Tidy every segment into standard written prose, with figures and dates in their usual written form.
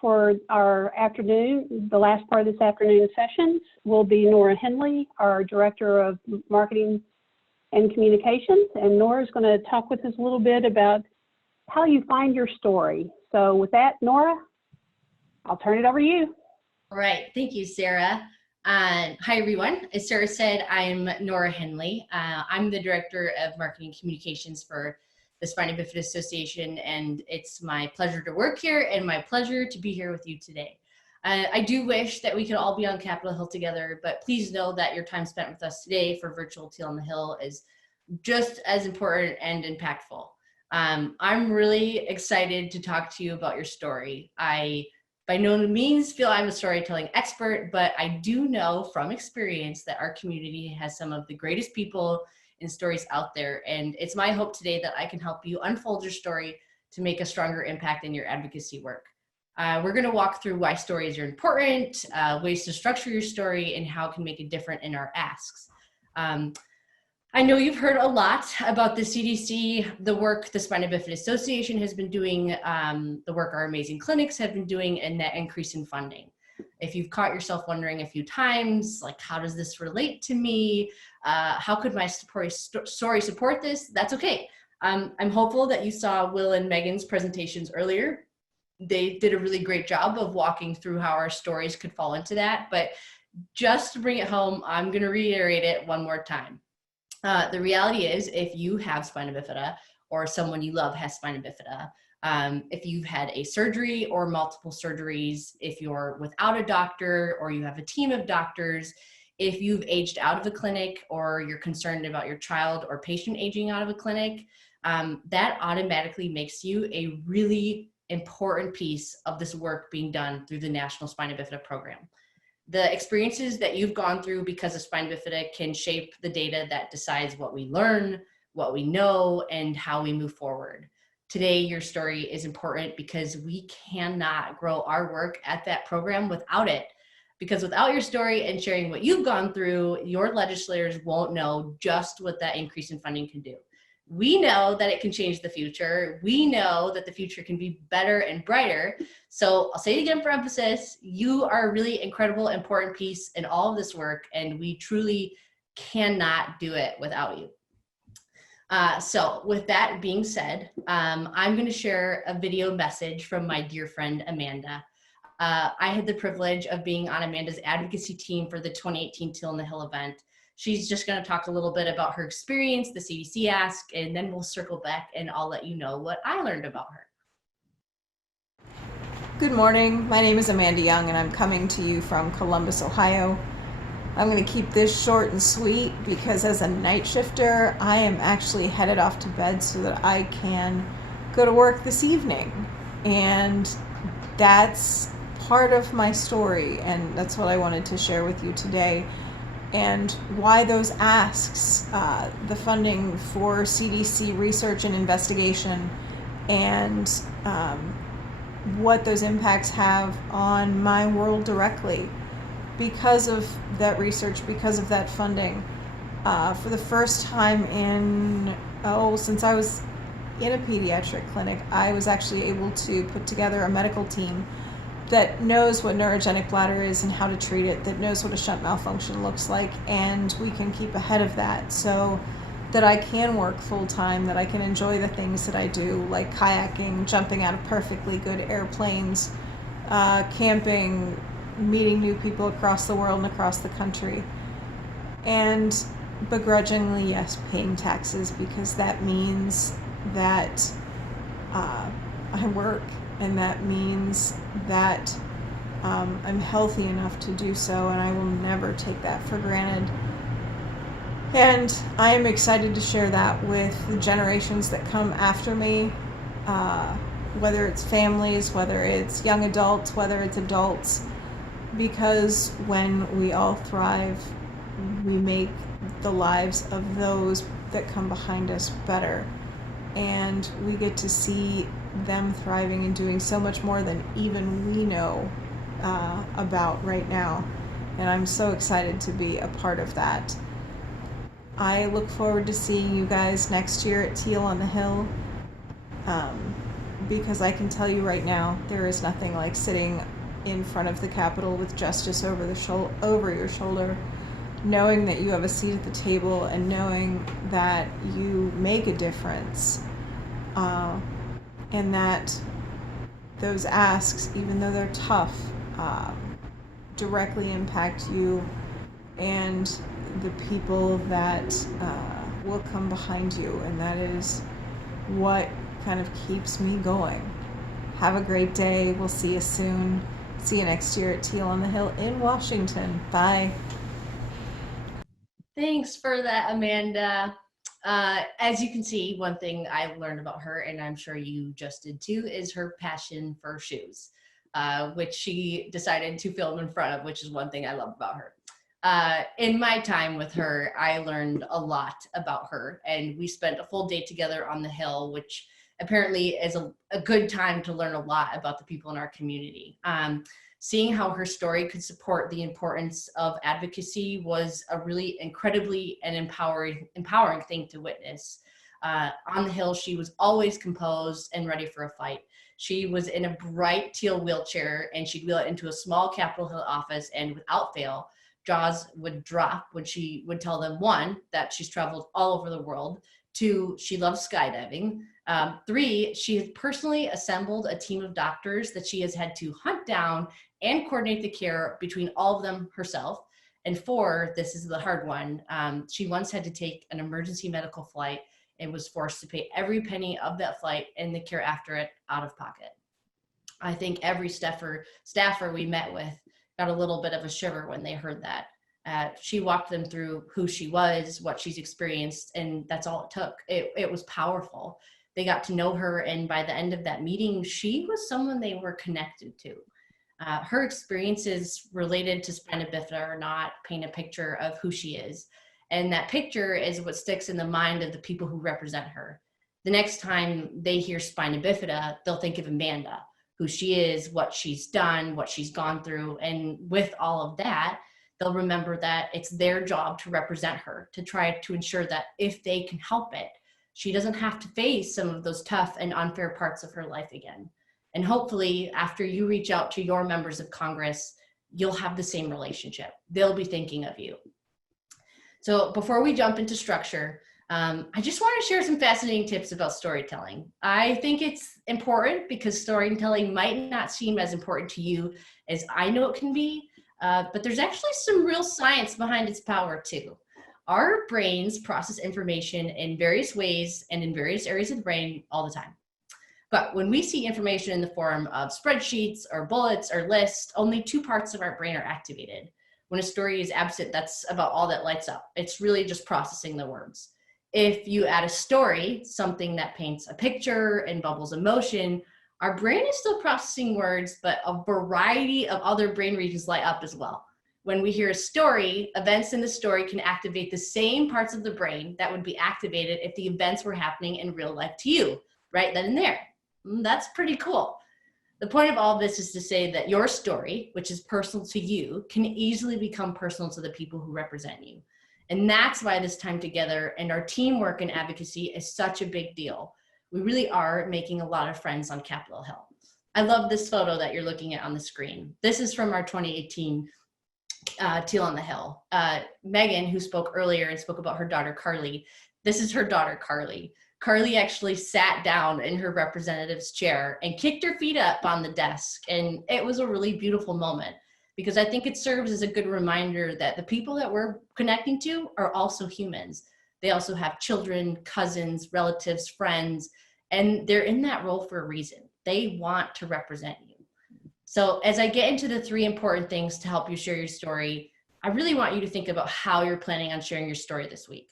for our afternoon, the last part of this afternoon sessions will be Nora Henle, our Director of Marketing and Communications. And Nora is going to talk with us a little bit about how you find your story. So with that, Nora, I'll turn it over to you. All right. Thank you, Sarah. Hi, everyone. As Sarah said, I'm Nora Henle. I'm the Director of Marketing and Communications for the Spina Bifida Association, and it's my pleasure to work here and my pleasure to be here with you today. I do wish that we could all be on Capitol Hill together, but please know that your time spent with us today for Virtual Teal on the Hill is just as important and impactful. I'm really excited to talk to you about your story. I by no means feel I'm a storytelling expert, but I do know from experience that our community has some of the greatest people and stories out there. And it's my hope today that I can help you unfold your story to make a stronger impact in your advocacy work. We're going to walk through why stories are important, ways to structure your story, and how it can make a difference in our asks. I know you've heard a lot about the CDC, the work the Spina Bifida Association has been doing, the work our amazing clinics have been doing, and that increase in funding. If you've caught yourself wondering a few times, like, how does this relate to me? How could my story support this? That's okay. I'm hopeful that you saw Will and Megan's presentations earlier. They did a really great job of walking through how our stories could fall into that. But just to bring it home, I'm going to reiterate it one more time. The reality is, if you have spina bifida or someone you love has spina bifida, if you've had a surgery or multiple surgeries, if you're without a doctor or you have a team of doctors, if you've aged out of a clinic or you're concerned about your child or patient aging out of a clinic, that automatically makes you a really important piece of this work being done through the National Spina Bifida Program. The experiences that you've gone through because of spina bifida can shape the data that decides what we learn, what we know, and how we move forward. Today, your story is important because we cannot grow our work at that program without it. Because without your story and sharing what you've gone through, your legislators won't know just what that increase in funding can do. We know that it can change the future. We know that the future can be better and brighter. So I'll say it again for emphasis, you are a really incredible, important piece in all of this work, and we truly cannot do it without you. So with that being said, I'm going to share a video message from my dear friend, Amanda. I had the privilege of being on Amanda's advocacy team for the 2018 Teal on the Hill event. She's just going to talk a little bit about her experience, the CDC ask, and then we'll circle back and I'll let you know what I learned about her. Good morning. My name is Amanda Young and I'm coming to you from Columbus, Ohio. I'm going to keep this short and sweet because as a night shifter, I am actually headed off to bed so that I can go to work this evening. And that's part of my story, and that's what I wanted to share with you today. And why those asks, the funding for CDC research and investigation, and what those impacts have on my world directly. Because of that research, because of that funding, for the first time since I was in a pediatric clinic, I was actually able to put together a medical team that knows what neurogenic bladder is and how to treat it, that knows what a shunt malfunction looks like, and we can keep ahead of that so that I can work full time, that I can enjoy the things that I do, like kayaking, jumping out of perfectly good airplanes, camping, meeting new people across the world and across the country. And begrudgingly, yes, paying taxes, because that means that I work, and that means that I'm healthy enough to do so, and I will never take that for granted. And I am excited to share that with the generations that come after me, whether it's families, whether it's young adults, whether it's adults, because when we all thrive, we make the lives of those that come behind us better. And we get to see them thriving and doing so much more than even we know about right now. And I'm so excited to be a part of that. I look forward to seeing you guys next year at Teal on the Hill. because I can tell you right now, there is nothing like sitting in front of the Capitol with justice over over your shoulder, knowing that you have a seat at the table and knowing that you make a difference, and that those asks, even though they're tough, directly impact you and the people that will come behind you. And that is what kind of keeps me going. Have a great day. We'll see you soon. See you next year at Teal on the Hill in Washington. Bye. Thanks for that, Amanda. As you can see, one thing I've learned about her, and I'm sure you just did too, is her passion for shoes, which she decided to film in front of, which is one thing I love about her. In my time with her, I learned a lot about her, and we spent a full day together on the Hill, which apparently is a good time to learn a lot about the people in our community. Seeing how her story could support the importance of advocacy was a really incredibly and empowering thing to witness. On the Hill, she was always composed and ready for a fight. She was in a bright teal wheelchair, and she'd wheel it into a small Capitol Hill office, and without fail, jaws would drop when she would tell them, 1, that she's traveled all over the world, 2, she loves skydiving, 3, she has personally assembled a team of doctors that she has had to hunt down and coordinate the care between all of them herself, and 4, this is the hard one, she once had to take an emergency medical flight and was forced to pay every penny of that flight and the care after it out of pocket. I think every staffer we met with got a little bit of a shiver when they heard that. She walked them through who she was, what she's experienced, and that's all it took. It was powerful. They got to know her, and by the end of that meeting, she was someone they were connected to. Her experiences related to spina bifida or not paint a picture of who she is, and that picture is what sticks in the mind of the people who represent her. The next time they hear spina bifida, they'll think of Amanda, who she is, what she's done, what she's gone through. And with all of that, they'll remember that it's their job to represent her, to try to ensure that if they can help it, she doesn't have to face some of those tough and unfair parts of her life again. And hopefully, after you reach out to your members of Congress, you'll have the same relationship. They'll be thinking of you. So before we jump into structure, I just want to share some fascinating tips about storytelling. I think it's important because storytelling might not seem as important to you as I know it can be, but there's actually some real science behind its power too. Our brains process information in various ways and in various areas of the brain all the time. But when we see information in the form of spreadsheets or bullets or lists, only 2 parts of our brain are activated. When a story is absent, that's about all that lights up. It's really just processing the words. If you add a story, something that paints a picture and bubbles emotion, our brain is still processing words, but a variety of other brain regions light up as well. When we hear a story, events in the story can activate the same parts of the brain that would be activated if the events were happening in real life to you, right then and there. That's pretty cool. The point of all of this is to say that your story, which is personal to you, can easily become personal to the people who represent you. And that's why this time together and our teamwork and advocacy is such a big deal. We really are making a lot of friends on Capitol Hill. I love this photo that you're looking at on the screen. This is from our 2018 Teal on the Hill. Megan, who spoke earlier and spoke about her daughter, Carly, this is her daughter, Carly. Carly actually sat down in her representative's chair and kicked her feet up on the desk. And it was a really beautiful moment because I think it serves as a good reminder that the people that we're connecting to are also humans. They also have children, cousins, relatives, friends, and they're in that role for a reason. They want to represent you. So as I get into the 3 important things to help you share your story, I really want you to think about how you're planning on sharing your story this week.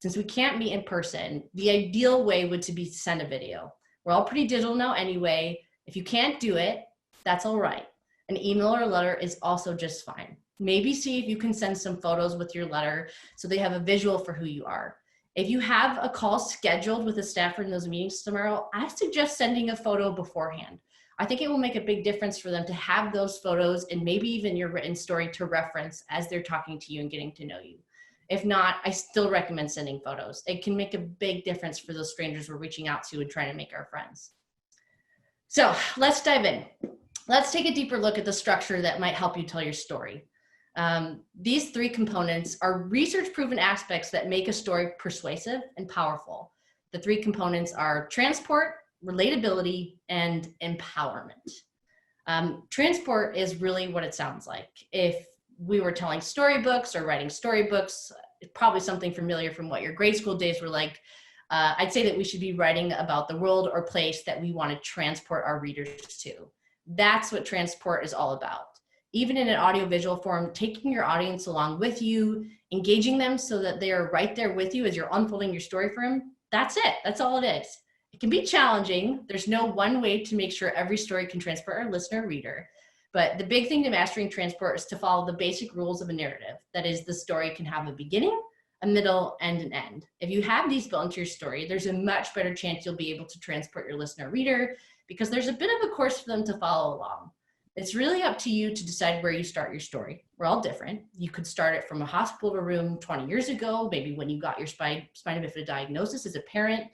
Since we can't meet in person, the ideal way would to be to send a video. We're all pretty digital now anyway. If you can't do it, that's all right. An email or a letter is also just fine. Maybe see if you can send some photos with your letter so they have a visual for who you are. If you have a call scheduled with a staffer in those meetings tomorrow, I suggest sending a photo beforehand. I think it will make a big difference for them to have those photos and maybe even your written story to reference as they're talking to you and getting to know you. If not, I still recommend sending photos. It can make a big difference for those strangers we're reaching out to and trying to make our friends. So let's dive in. Let's take a deeper look at the structure that might help you tell your story. These three components are research-proven aspects that make a story persuasive and powerful. The three components are transport, relatability, and empowerment. Transport is really what it sounds like. If we were telling storybooks or writing storybooks, it's probably something familiar from what your grade school days were like. I'd say that we should be writing about the world or place that we want to transport our readers to. That's what transport is all about. Even in an audiovisual form, taking your audience along with you, engaging them so that they are right there with you as you're unfolding your story for them, that's it. That's all it is. It can be challenging. There's no one way to make sure every story can transport our listener or reader. But the big thing to mastering transport is to follow the basic rules of a narrative. That is, the story can have a beginning, a middle, and an end. If you have these built into your story, there's a much better chance you'll be able to transport your listener or reader, because there's a bit of a course for them to follow along. It's really up to you to decide where you start your story. We're all different. You could start it from a hospital room 20 years ago, maybe when you got your spina bifida diagnosis as a parent.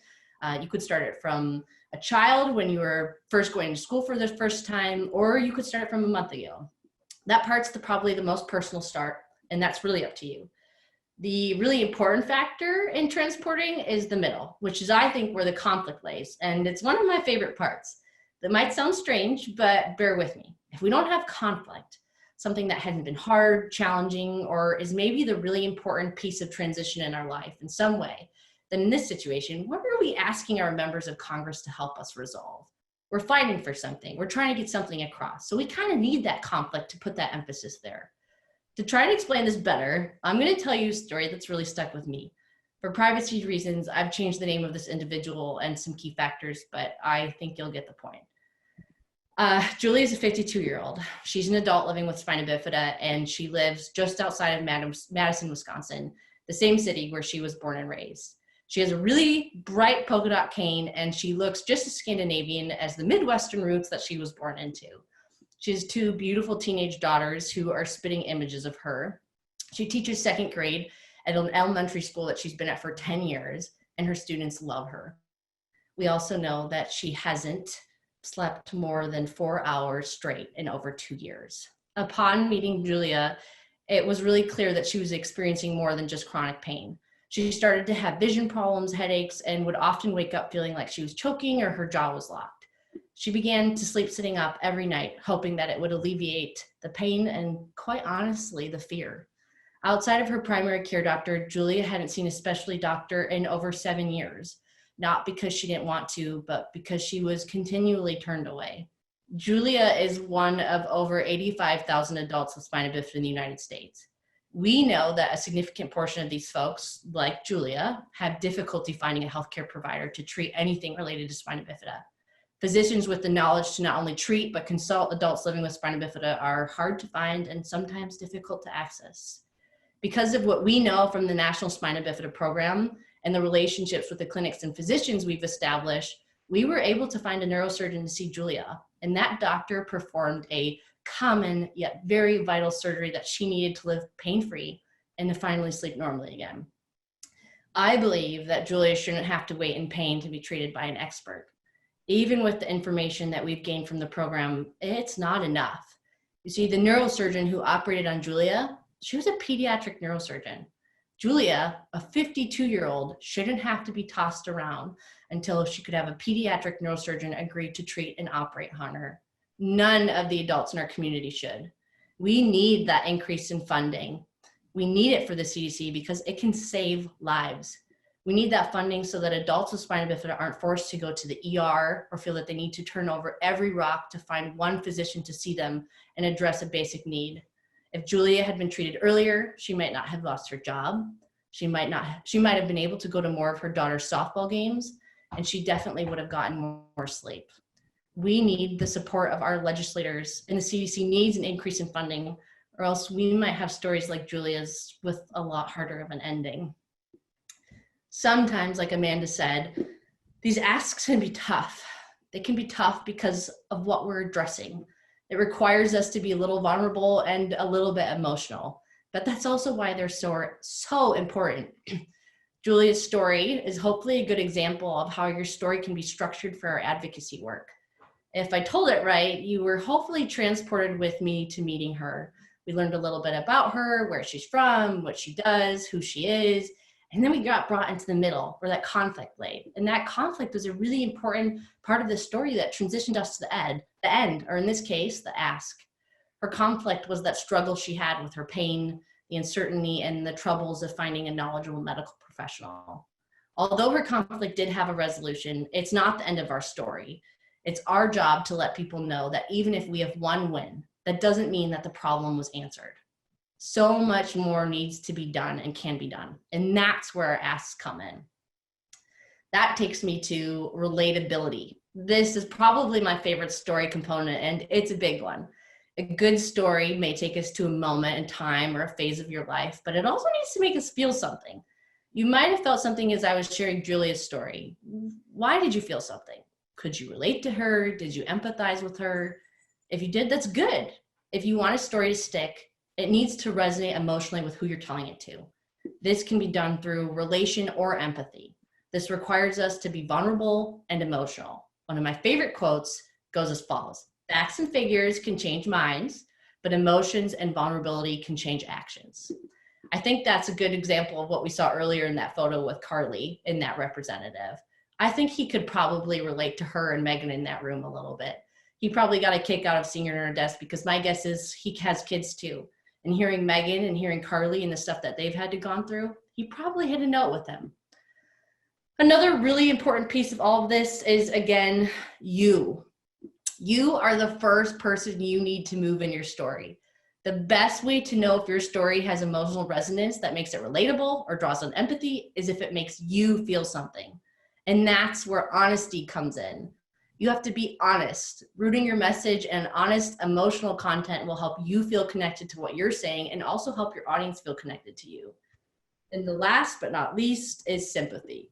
You could start it from a child when you were first going to school for the first time, or you could start it from a month ago. That part's probably the most personal start, and that's really up to you. The really important factor in transporting is the middle, which is, I think, where the conflict lays. And it's one of my favorite parts. That might sound strange, but bear with me. If we don't have conflict, something that hasn't been hard, challenging, or is maybe the really important piece of transition in our life in some way, then in this situation, what are we asking our members of Congress to help us resolve? We're fighting for something. We're trying to get something across. So we kind of need that conflict to put that emphasis there. To try to explain this better, I'm going to tell you a story that's really stuck with me. For privacy reasons, I've changed the name of this individual and some key factors, but I think you'll get the point. Julie is a 52-year-old. She's an adult living with spina bifida, and she lives just outside of Madison, Wisconsin, the same city where she was born and raised. She has a really bright polka dot cane, and she looks just as Scandinavian as the Midwestern roots that she was born into. She has two beautiful teenage daughters who are spitting images of her. She teaches second grade at an elementary school that she's been at for 10 years, and her students love her. We also know that she hasn't slept more than 4 hours straight in over 2 years. Upon meeting Julia, it was really clear that she was experiencing more than just chronic pain. She started to have vision problems, headaches, and would often wake up feeling like she was choking or her jaw was locked. She began to sleep sitting up every night, hoping that it would alleviate the pain and, quite honestly, the fear. Outside of her primary care doctor, Julia hadn't seen a specialty doctor in over 7 years. Not because she didn't want to, but because she was continually turned away. Julia is one of over 85,000 adults with spina bifida in the United States. We know that a significant portion of these folks, like Julia, have difficulty finding a healthcare provider to treat anything related to spina bifida. Physicians with the knowledge to not only treat, but consult adults living with spina bifida are hard to find and sometimes difficult to access. Because of what we know from the National Spina Bifida Program, and the relationships with the clinics and physicians we've established, we were able to find a neurosurgeon to see Julia. And that doctor performed a common yet very vital surgery that she needed to live pain-free and to finally sleep normally again. I believe that Julia shouldn't have to wait in pain to be treated by an expert. Even with the information that we've gained from the program, it's not enough. You see, the neurosurgeon who operated on Julia, she was a pediatric neurosurgeon. Julia, a 52-year-old, shouldn't have to be tossed around until she could have a pediatric neurosurgeon agree to treat and operate on her. None of the adults in our community should. We need that increase in funding. We need it for the CDC because it can save lives. We need that funding so that adults with spina bifida aren't forced to go to the ER or feel that they need to turn over every rock to find one physician to see them and address a basic need. If Julia had been treated earlier, she might not have lost her job. She might have been able to go to more of her daughter's softball games, and she definitely would have gotten more sleep. We need the support of our legislators, and the CDC needs an increase in funding, or else we might have stories like Julia's with a lot harder of an ending. Sometimes, like Amanda said, these asks can be tough. They can be tough because of what we're addressing. It requires us to be a little vulnerable and a little bit emotional, but that's also why they're so important. Julia's story is hopefully a good example of how your story can be structured for our advocacy work. If I told it right, you were hopefully transported with me to meeting her. We learned a little bit about her, where she's from, what she does, who she is, and then we got brought into the middle where that conflict lay. And that conflict was a really important part of the story that transitioned us to the end, or in this case, the ask. Her conflict was that struggle she had with her pain, the uncertainty, and the troubles of finding a knowledgeable medical professional. Although her conflict did have a resolution, it's not the end of our story. It's our job to let people know that even if we have one win, that doesn't mean that the problem was answered. So much more needs to be done and can be done. And that's where our asks come in. That takes me to relatability. This is probably my favorite story component, and it's a big one. A good story may take us to a moment in time or a phase of your life, but it also needs to make us feel something. You might have felt something as I was sharing Julia's story. Why did you feel something? Could you relate to her? Did you empathize with her? If you did, that's good. If you want a story to stick, it needs to resonate emotionally with who you're telling it to. This can be done through relation or empathy. This requires us to be vulnerable and emotional. One of my favorite quotes goes as follows: "Facts and figures can change minds, but emotions and vulnerability can change actions." I think that's a good example of what we saw earlier in that photo with Carly in that representative. I think he could probably relate to her and Megan in that room a little bit. He probably got a kick out of seeing her in her desk, because my guess is he has kids too. And hearing Megan and hearing Carly and the stuff that they've had to gone through, he probably hit a note with them. Another really important piece of all of this is, again, you. You are the first person you need to move in your story. The best way to know if your story has emotional resonance that makes it relatable or draws on empathy is if it makes you feel something. And that's where honesty comes in. You have to be honest. Rooting your message and honest emotional content will help you feel connected to what you're saying and also help your audience feel connected to you. And the last but not least is sympathy.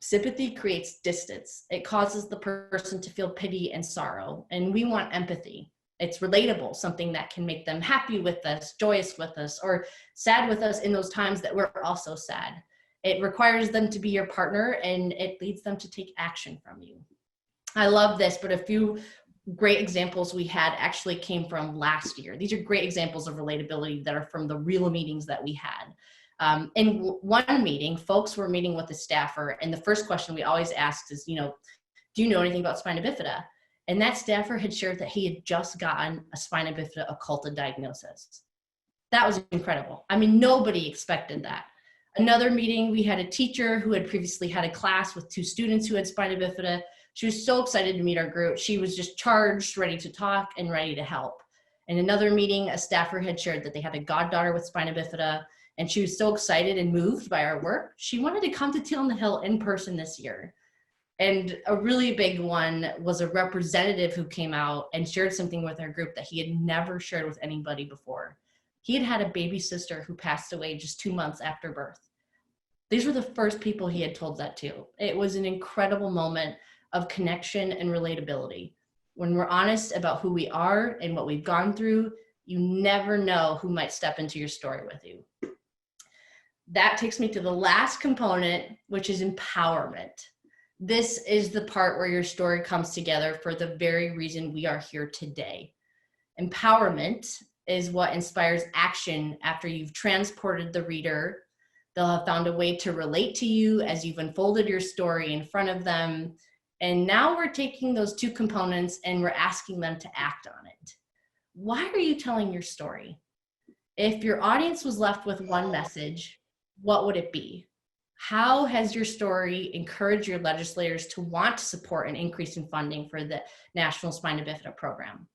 Sympathy creates distance. It causes the person to feel pity and sorrow, and we want empathy. It's relatable, something that can make them happy with us, joyous with us, or sad with us in those times that we're also sad. It requires them to be your partner, and it leads them to take action from you. I love this, but a few great examples we had actually came from last year. These are great examples of relatability that are from the real meetings that we had. In one meeting, folks were meeting with a staffer, and the first question we always ask is, do you know anything about spina bifida? And that staffer had shared that he had just gotten a spina bifida occulta diagnosis. That was incredible. I mean, nobody expected that. Another meeting, we had a teacher who had previously had a class with 2 students who had spina bifida. She was so excited to meet our group. She was just charged, ready to talk, and ready to help. In another meeting, a staffer had shared that they had a goddaughter with spina bifida, and she was so excited and moved by our work, she wanted to come to Teal on the Hill in person this year. And a really big one was a representative who came out and shared something with our group that he had never shared with anybody before. He had had a baby sister who passed away just 2 months after birth. These were the first people he had told that to. It was an incredible moment of connection and relatability. When we're honest about who we are and what we've gone through, you never know who might step into your story with you. That takes me to the last component, which is empowerment. This is the part where your story comes together for the very reason we are here today. Empowerment is what inspires action after you've transported the reader. They'll have found a way to relate to you as you've unfolded your story in front of them. And now we're taking those 2 components and we're asking them to act on it. Why are you telling your story? If your audience was left with one message, what would it be? How has your story encouraged your legislators to want to support an increase in funding for the National Spina Bifida program?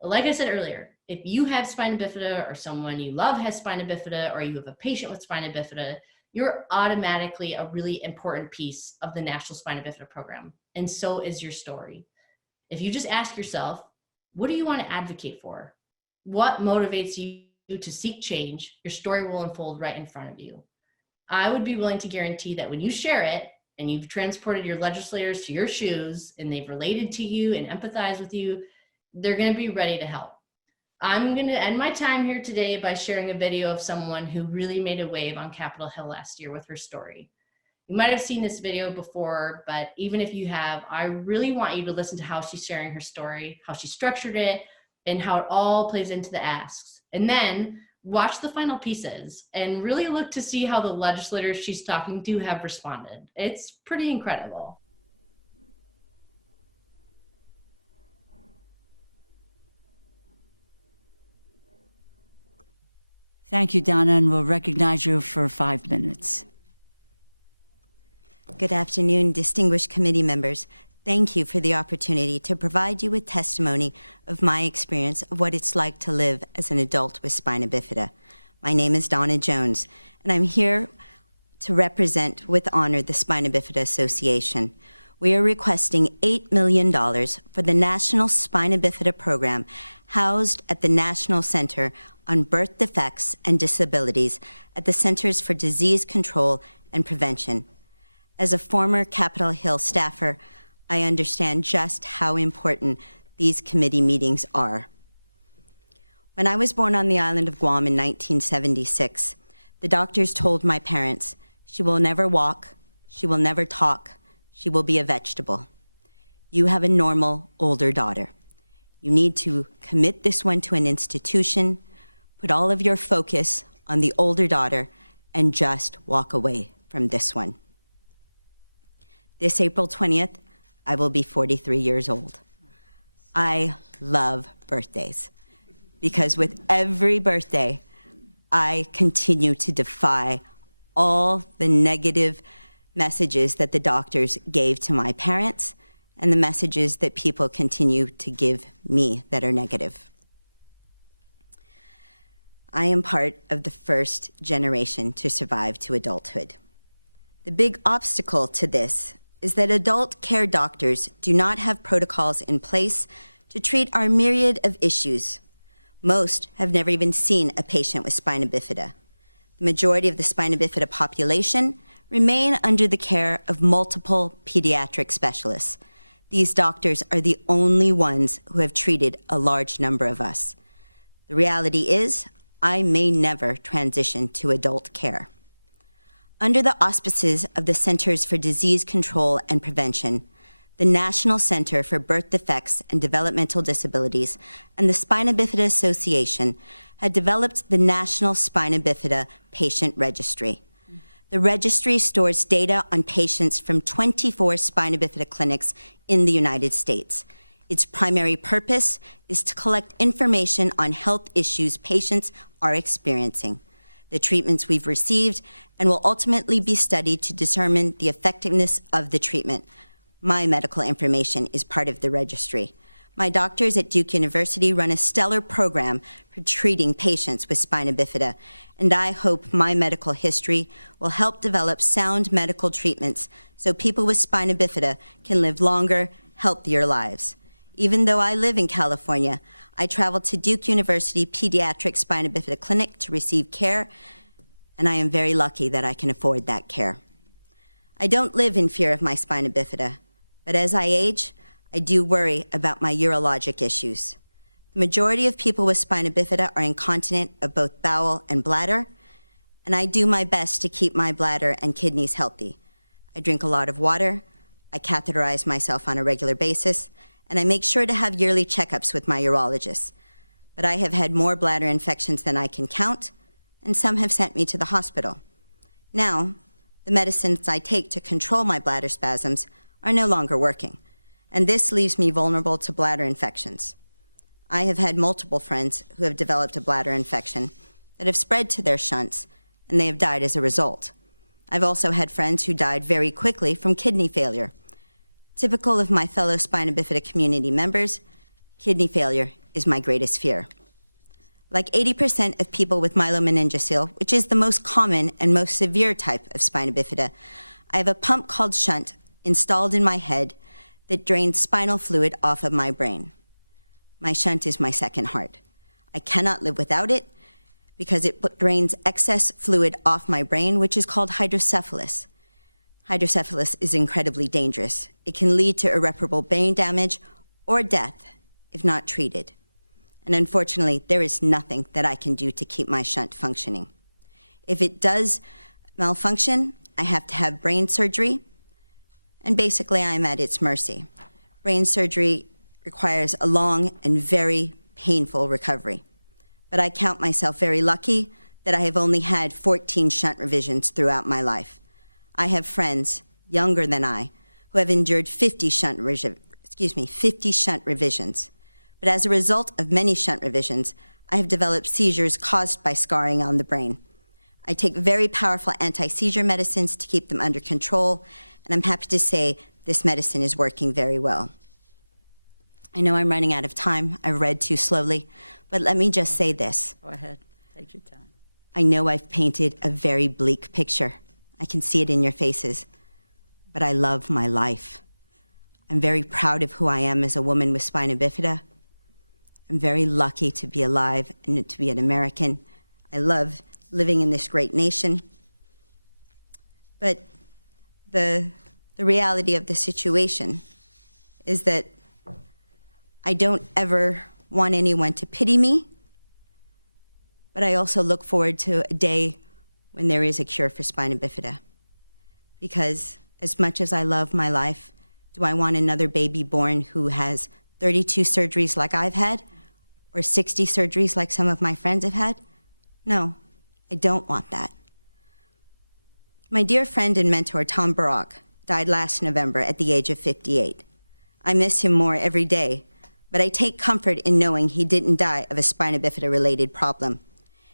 Like I said earlier, if you have spina bifida or someone you love has spina bifida or you have a patient with spina bifida, you're automatically a really important piece of the National Spina Bifida program. And so is your story. If you just ask yourself, what do you want to advocate for? What motivates you to seek change? Your story will unfold right in front of you. I would be willing to guarantee that when you share it and you've transported your legislators to your shoes and they've related to you and empathized with you, they're going to be ready to help. I'm going to end my time here today by sharing a video of someone who really made a wave on Capitol Hill last year with her story. You might have seen this video before, but even if you have, I really want you to listen to how she's sharing her story, how she structured it, and how it all plays into the asks. And then watch the final pieces and really look to see how the legislators she's talking to have responded. It's pretty incredible. Thank you, Donna, and we'll recognize you for 5 minutes. Good afternoon, distinguished committee members. Thank you for the opportunity to provide you with testimony of my experience of what it's like to live as an adult with spina bifida. My name is Donna Jones, and I'm here to represent with honor the Spina Bifida Association. We are requesting $8 million for the National Spina Bifida Program housed at the National Center on Birth Defects and Disabilities at the Centers for Disease Control and Prevention. As a former Capitol Hill staffer, I understand just how important these committee meetings are. When I was born on the island of Guam in 1976, the doctors told my parents, "She will never walk, she will never talk, she will be a vegetable. You have a normal older daughter. You need to commit this one to an institution, put all of your focus on the older daughter, and just walk away from this one." This April 20th, I will be 43 years old. I love birthdays because with every birthday, I continue to defy all the negative messages that the doctors gave to my parents and the messages that people continue to give me that are negative. I am part of the first generation to survive to adulthood. The big obstacle to this is that adult care doctors do not have protocols in place to treat our myriad of issues. Most have never even seen a patient with spina bifida. The majority of the spina bifida population remain under the care of multiple pediatric specialists. These doctors are the only ones who have treated a large number of us. The reality is, I may never transition to adult care. Under the auspices of the Centers for Disease Control and Prevention, the National Center for Birth Defects and Developmental Disabilities, and the Spina Bifida Association had developed the National Spina Bifida Patient Registry. The registry stores data on patients from 24 spina bifida clinics in the United States. Its primary purpose is to collect information on health issues patients are experiencing, the treatments we've received, and will ultimately be studied to determine the effectiveness of the treatment. My medical information is part of the registry. My doctors at Duke University run a stellar program for treating patients with spina bifida, and I hope my medical history will help develop sound medical treatments so people with spina bifida can live longer, healthier lives. Even though I live in California, I travel to Duke University Pediatric Spina Bifida Clinic to receive care, and I am very lucky that I can afford that care. I don't live in fear of my spina bifida, but as I age, I do worry about my urologic issues. The majority of people with spina bifida are incontinent of both bowel and bladder, and I do my best to keep my bladder and kidneys healthy. I drink a lot of water, I catheterize myself on a regular basis, and I make sure to have yearly checkups with my urologist. But I have had more bladder infections than I can count, and some have sent me to the hospital. Now, the medicines I take to control my bladder spasms are no longer working, and this leaves me vulnerable to bladder infections. I have had multiple friends who have developed a bladder infection that have spread to their shunts, and they have died as a result. I've also had friends who died very quickly from kidney failure. Typical of my fellow spina bifida community members, kidney failure is my greatest fear. Like 80% of people with myelomeningocele, which is the most common and most severe type of spina bifida, I have a pump called shunt installed in my head that drains spinal fluid off of my brain. My shunt is my second heart. I cannot live without it because it drains excess fluid off my brain, which is called hydrocephalus. Hydrocephalus is incredibly dangerous. It can lead to irreparable brain damage or death if not treated. And unfortunately, there is nothing that I can do to keep my shunt functioning. If it does malfunction, I have to have brain surgery, and basically I'm at its mercy. Brain surgery requires a long and very painful recovery. But I count myself very lucky that I have only had 14 shunt revisions throughout my life. I have friends younger than I who have endured 50 shunt revisions. But as a result of many shunt revisions, I have developed seizures caused by scarring on the brain. I take very powerful anti-seizure medicines to keep them under control, and I'm happy to say this medicine is working very well. I know I'm running out of time. I've read too slowly, but let me just say this. Go ahead. Take your time. I know I've painted a very bleak picture. I can see it in your faces, but I love my life. I'm very proud of who I am as a woman with spina bifida. I'm very lucky to be alive and to be an American. I love living in this great nation. But the reality of the situation is that I don't ever want anyone to pity me, but I also look forward to a day when there is a cure for spina bifida. Because as much as I love my life, do I want another baby born who has 32 surgeries like I've had, or 60 surgeries like some of my friends have had? No, I don't want that. My dear friend and mentor, Tom Barak, died last November at the age of 58. I miss him more every day, but I take comfort in knowing he didn't die of a spina bifida-related problem.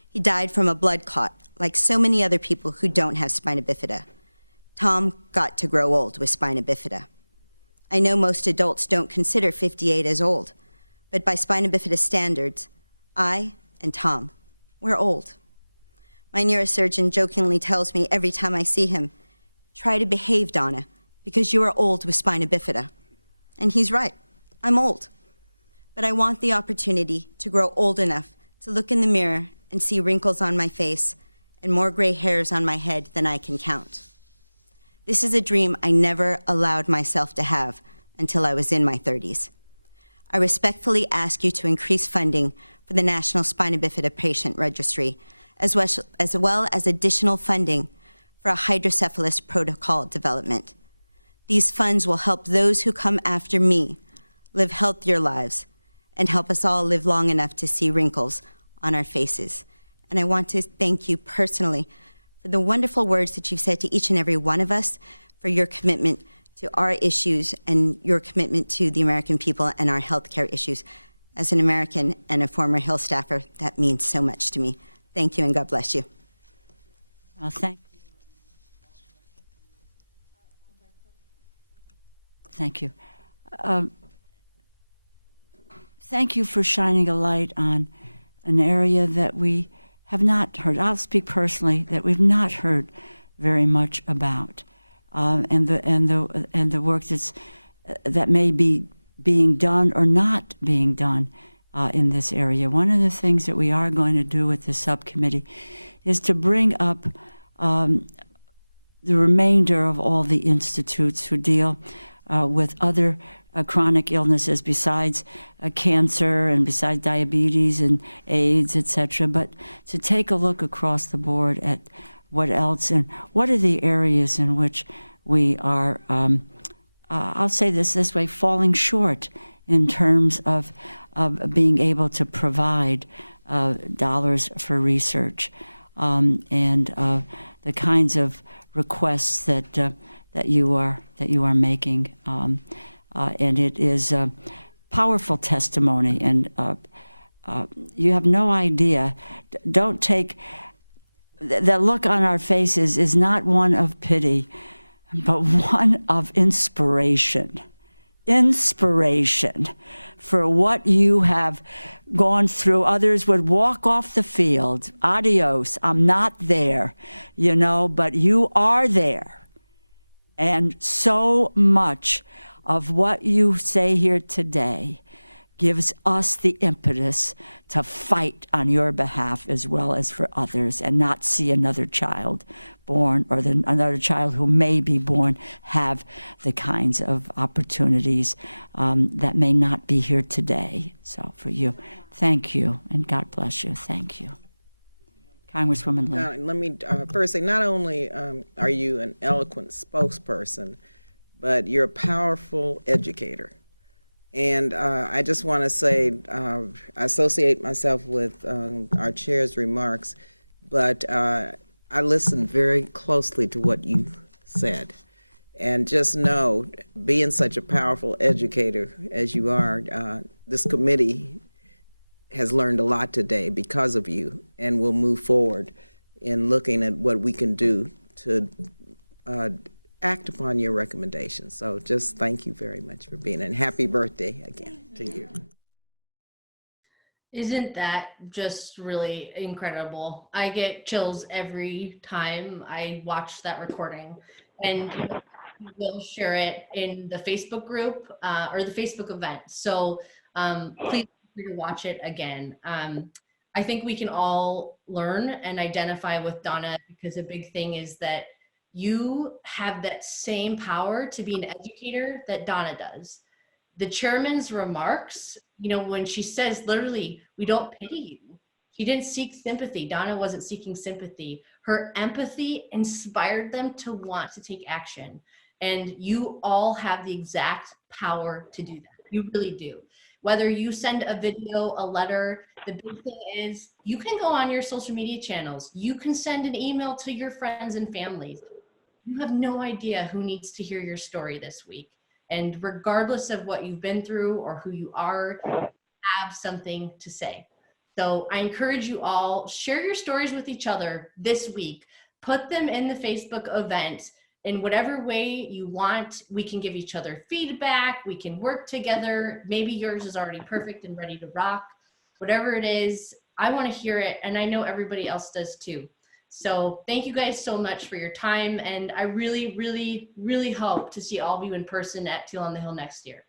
He died from a blood clot, like so many other people who don't have spina bifida. Tom got to grow old with spina bifida. I know most adults don't consider 58 as old, but by spina bifida standards, I and Tom, we're old. My neurosurgeon jokingly tells me every time I see him, try to behave, Donna, because you are old with spina bifida. And he's right, I'm old. But I want the opportunity to grow old enough to look in the mirror and see wrinkles on my face and more gray hairs on my head than I can count. This is a dream I never allowed myself to have until I was in my 30s. I respectfully ask you to increase funding for the National Spina Bifida Patient Registry, as well as additional funding for a hydrocephalus protocol development. These funds will help those who come after me live healthier lives and help us all live long enough to see wrinkles on our faces. And I want to thank you personally for the wonderful words that you've said to each and every one of us, for your commitment to our issues and your commitment to the American people and our healthcare issues. As an American and a former Hill staffer, that means so much to me. Thank you, and God bless you. Well, thank you. Thank you for shining a light on an area that we have not heard. I'll speak personally, that we've not heard very much about, and the work that may be being done or not being done in this area. One of the things that we are going to do with this subcommittee is to bring up the remainder of all the institutes who deal with other chronic illnesses besides cancer and besides diabetes and AIDS, etc., but to take a look across the board at what else and what are the areas in which we are, I'll say this way, falling short in terms of being able to provide dollars for research and the kinds of requests that you are making. And it is a powerful testimony, and you have no idea. Don't take the look on our faces is not one of pity, but one of inspiration. Inspiration for what you have gone through. Others would walk off the field. Adios, I'm not there, but you are there. And so much of what you say here today gives us the impetus to fight on your behalf as well as for others, and not see another child born or another child who may be born have the kinds of opportunities that may not be here today. So for you, thank you, and God bless you. Thank you. Congresswoman Lee. Let me first say, not only are you an eloquent spokesperson, but you're a powerful educator. And I just want to say, I associate myself with our chair's remarks, but I listened very closely to what you said. And just know, being such a powerful educator as you are, this committee has learned a lot today because of you, and will move forward in looking at what we can do to act upon your recommendations. So just thank you very much for being, and happy birthday again to you. Isn't that just really incredible? I get chills every time I watch that recording, and we'll share it in the Facebook group or the Facebook event. So please feel free to watch it again. I think we can all learn and identify with Donna, because a big thing is that you have that same power to be an educator that Donna does. The chairman's remarks, you know, when she says literally, we don't pity you. She didn't seek sympathy. Donna wasn't seeking sympathy. Her empathy inspired them to want to take action. And you all have the exact power to do that. You really do. Whether you send a video, a letter, the big thing is you can go on your social media channels. You can send an email to your friends and families. You have no idea who needs to hear your story this week. And regardless of what you've been through or who you are, have something to say. So I encourage you all, share your stories with each other this week. Put them in the Facebook event in whatever way you want. We can give each other feedback. We can work together. Maybe yours is already perfect and ready to rock. Whatever it is, I want to hear it. And I know everybody else does too. So thank you guys so much for your time. And I really, really, really hope to see all of you in person at Teal on the Hill next year.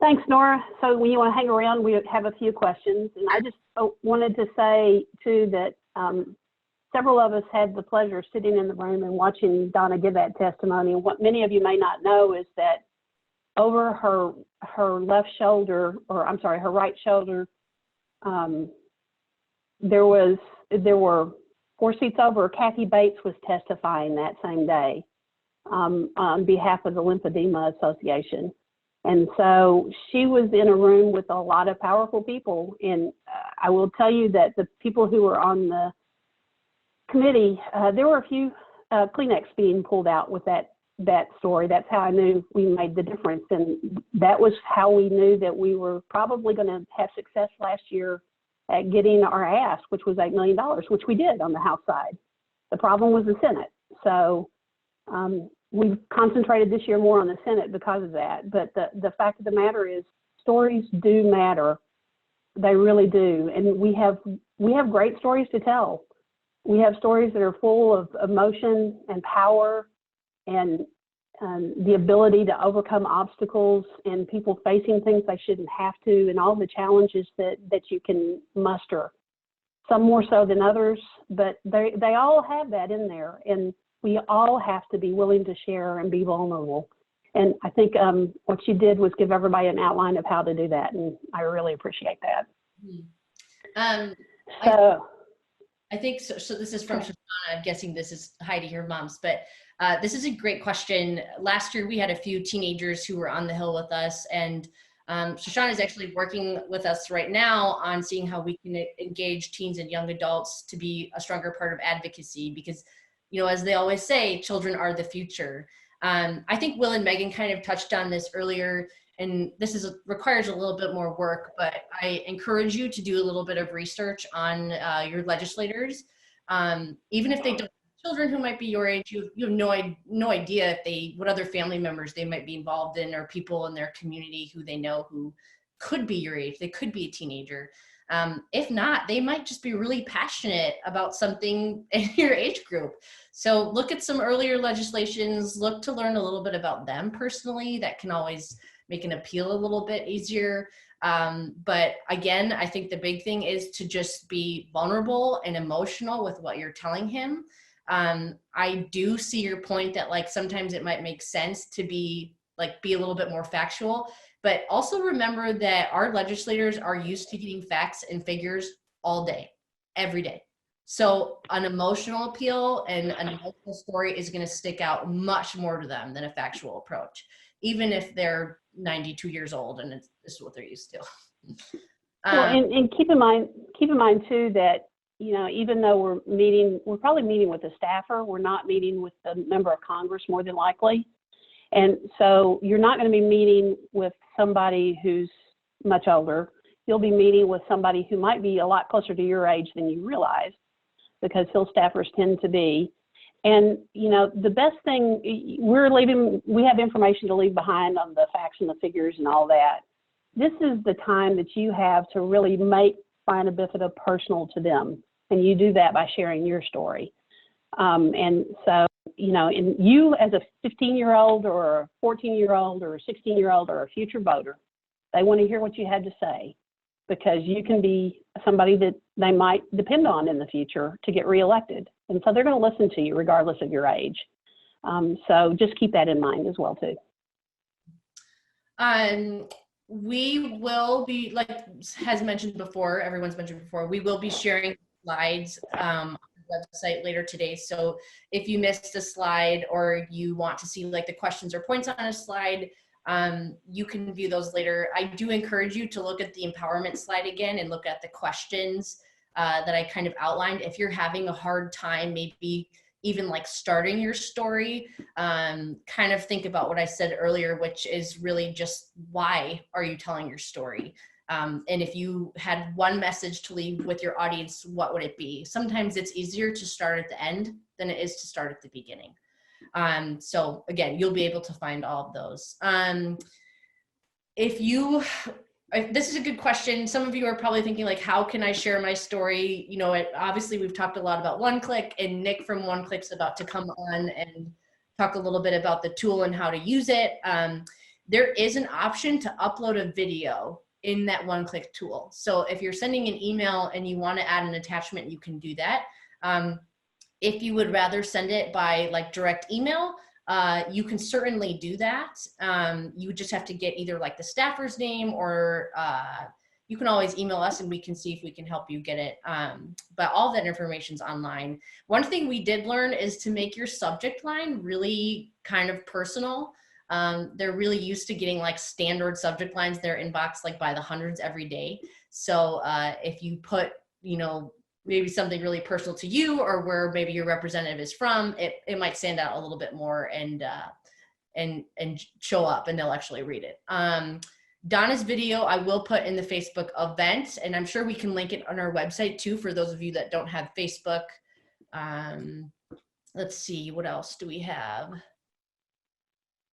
Thanks, Nora. So when you want to hang around, we have a few questions. And I just wanted to say, too, that several of us had the pleasure of sitting in the room and watching Donna give that testimony. And what many of you may not know is that over her left shoulder, or I'm sorry, her right shoulder, there were 4 seats over. Kathy Bates was testifying that same day on behalf of the Lymphedema Association. And so she was in a room with a lot of powerful people. And I will tell you that the people who were on the committee, there were a few Kleenex being pulled out with that story. That's how I knew we made the difference. And that was how we knew that we were probably going to have success last year at getting our ask, which was $8 million, which we did on the House side. The problem was the Senate. So we've concentrated this year more on the Senate because of that. But the fact of the matter is, stories do matter. They really do. And we have great stories to tell. We have stories that are full of emotion and power and the ability to overcome obstacles and people facing things they shouldn't have to, and all the challenges that you can muster. Some more so than others, but they all have that in there. And we all have to be willing to share and be vulnerable. And I think what you did was give everybody an outline of how to do that. And I really appreciate that. I think so. So this is from Shoshana. I'm guessing this is Heidi, your mom's, but this is a great question. Last year, we had a few teenagers who were on the Hill with us, and Shoshana is actually working with us right now on seeing how we can engage teens and young adults to be a stronger part of advocacy, because, you know, as they always say, children are the future. I think Will and Megan kind of touched on this earlier, and this requires a little bit more work, but I encourage you to do a little bit of research on your legislators. Even if they don't have children who might be your age, you have no idea what other family members they might be involved in, or people in their community who they know who could be your age. They could be a teenager. If not, they might just be really passionate about something in your age group. So look at some earlier legislations, look to learn a little bit about them personally. That can always make an appeal a little bit easier. But again, I think the big thing is to just be vulnerable and emotional with what you're telling him. I do see your point that, like, sometimes it might make sense to be a little bit more factual, but also remember that our legislators are used to getting facts and figures all day, every day. So an emotional appeal and an emotional story is going to stick out much more to them than a factual approach, even if they're 92 years old and this is what they're used to. Well, and keep in mind too that, you know, even though we're probably meeting with a staffer, we're not meeting with a member of Congress more than likely. And so you're not going to be meeting with somebody who's much older. You'll be meeting with somebody who might be a lot closer to your age than you realize, because Hill staffers tend to be. And, you know, the best thing, we have information to leave behind on the facts and the figures and all that. This is the time that you have to really make Spina Bifida personal to them. And you do that by sharing your story. And so, you know, and you as a 15-year-old or a 14-year-old or a 16-year-old or a future voter, they want to hear what you had to say, because you can be somebody that they might depend on in the future to get reelected. And so they're going to listen to you regardless of your age. So just keep that in mind as well too. We will be, like has mentioned before, everyone's mentioned before, we will be sharing slides on the website later today. So if you missed a slide or you want to see like the questions or points on a slide, you can view those later. I do encourage you to look at the empowerment slide again and look at the questions that I kind of outlined. If you're having a hard time, maybe even like starting your story, kind of think about what I said earlier, which is really just, why are you telling your story? And if you had one message to leave with your audience, what would it be? Sometimes it's easier to start at the end than it is to start at the beginning. So again, you'll be able to find all of those. This is a good question. Some of you are probably thinking like, how can I share my story? You know, obviously we've talked a lot about OneClick, and Nick from OneClick's about to come on and talk a little bit about the tool and how to use it. There is an option to upload a video in that OneClick tool. So if you're sending an email and you want to add an attachment, you can do that. If you would rather send it by like direct email, you can certainly do that. You just have to get either like the staffer's name, or you can always email us and we can see if we can help you get it. But all that information's online. One thing we did learn is to make your subject line really kind of personal. They're really used to getting like standard subject lines, their inbox like by the hundreds every day. So if you put, you know, maybe something really personal to you, or where maybe your representative is from, it might stand out a little bit more and show up, and they'll actually read it. Donna's video I will put in the Facebook event, and I'm sure we can link it on our website too for those of you that don't have Facebook. Let's see, what else do we have?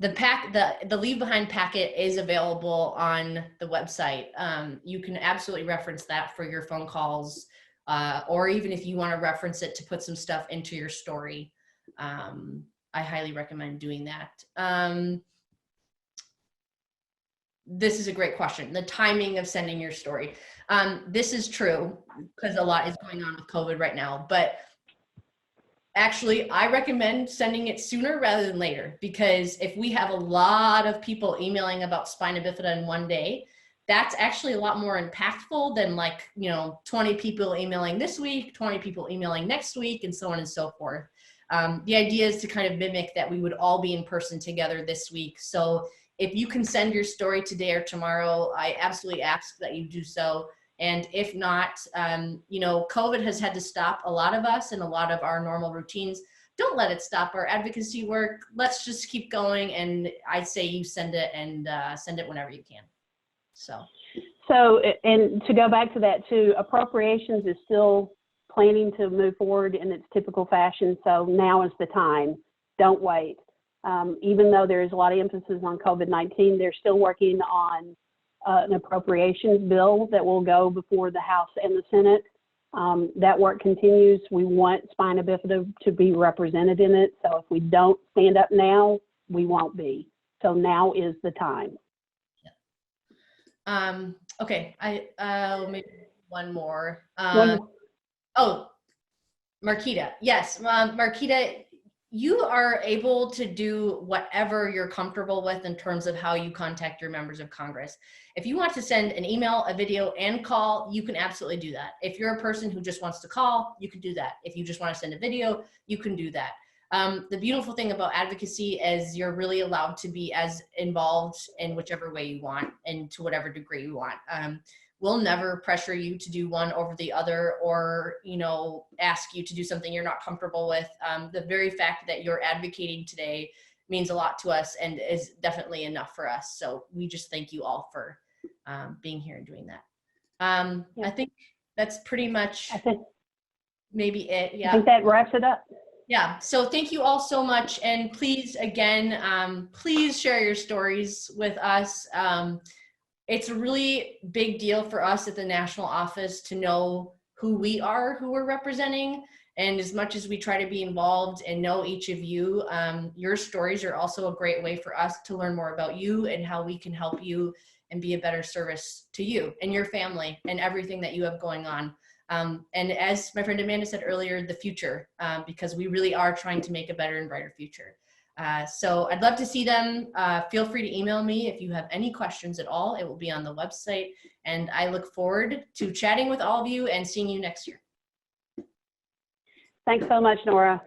The Leave Behind packet is available on the website. You can absolutely reference that for your phone calls, or even if you want to reference it to put some stuff into your story. I highly recommend doing that. This is a great question. The timing of sending your story. This is true because a lot is going on with COVID right now, but actually I recommend sending it sooner rather than later, because if we have a lot of people emailing about Spina Bifida in one day, that's actually a lot more impactful than like, you know, 20 people emailing this week, 20 people emailing next week, and so on and so forth. The idea is to kind of mimic that we would all be in person together this week. So if you can send your story today or tomorrow, I absolutely ask that you do so. And if not, you know, COVID has had to stop a lot of us and a lot of our normal routines. Don't let it stop our advocacy work. Let's just keep going. And I say you send it, and send it whenever you can. So, and to go back to that too, appropriations is still planning to move forward in its typical fashion. So now is the time. Don't wait. Even though there is a lot of emphasis on COVID-19, they're still working on an appropriations bill that will go before the House and the Senate. That work continues. We want Spina Bifida to be represented in it. So if we don't stand up now, we won't be. So now is the time. Okay, maybe one more. One more. Oh, Marquita. Yes, Marquita, you are able to do whatever you're comfortable with in terms of how you contact your members of Congress. If you want to send an email, a video, and call, you can absolutely do that. If you're a person who just wants to call, you can do that. If you just want to send a video, you can do that. The beautiful thing about advocacy is you're really allowed to be as involved in whichever way you want and to whatever degree you want. We'll never pressure you to do one over the other or, you know, ask you to do something you're not comfortable with. The very fact that you're advocating today means a lot to us and is definitely enough for us. So we just thank you all for being here and doing that. I think that's pretty much maybe it. Yeah. I think that wraps it up. Yeah. So thank you all so much. And please, again, please share your stories with us. It's a really big deal for us at the national office to know who we are, who we're representing. And as much as we try to be involved and know each of you, your stories are also a great way for us to learn more about you and how we can help you and be a better service to you and your family and everything that you have going on. And as my friend Amanda said earlier, the future, because we really are trying to make a better and brighter future. So I'd love to see them. Feel free to email me if you have any questions at all. It will be on the website. And I look forward to chatting with all of you and seeing you next year. Thanks so much, Nora.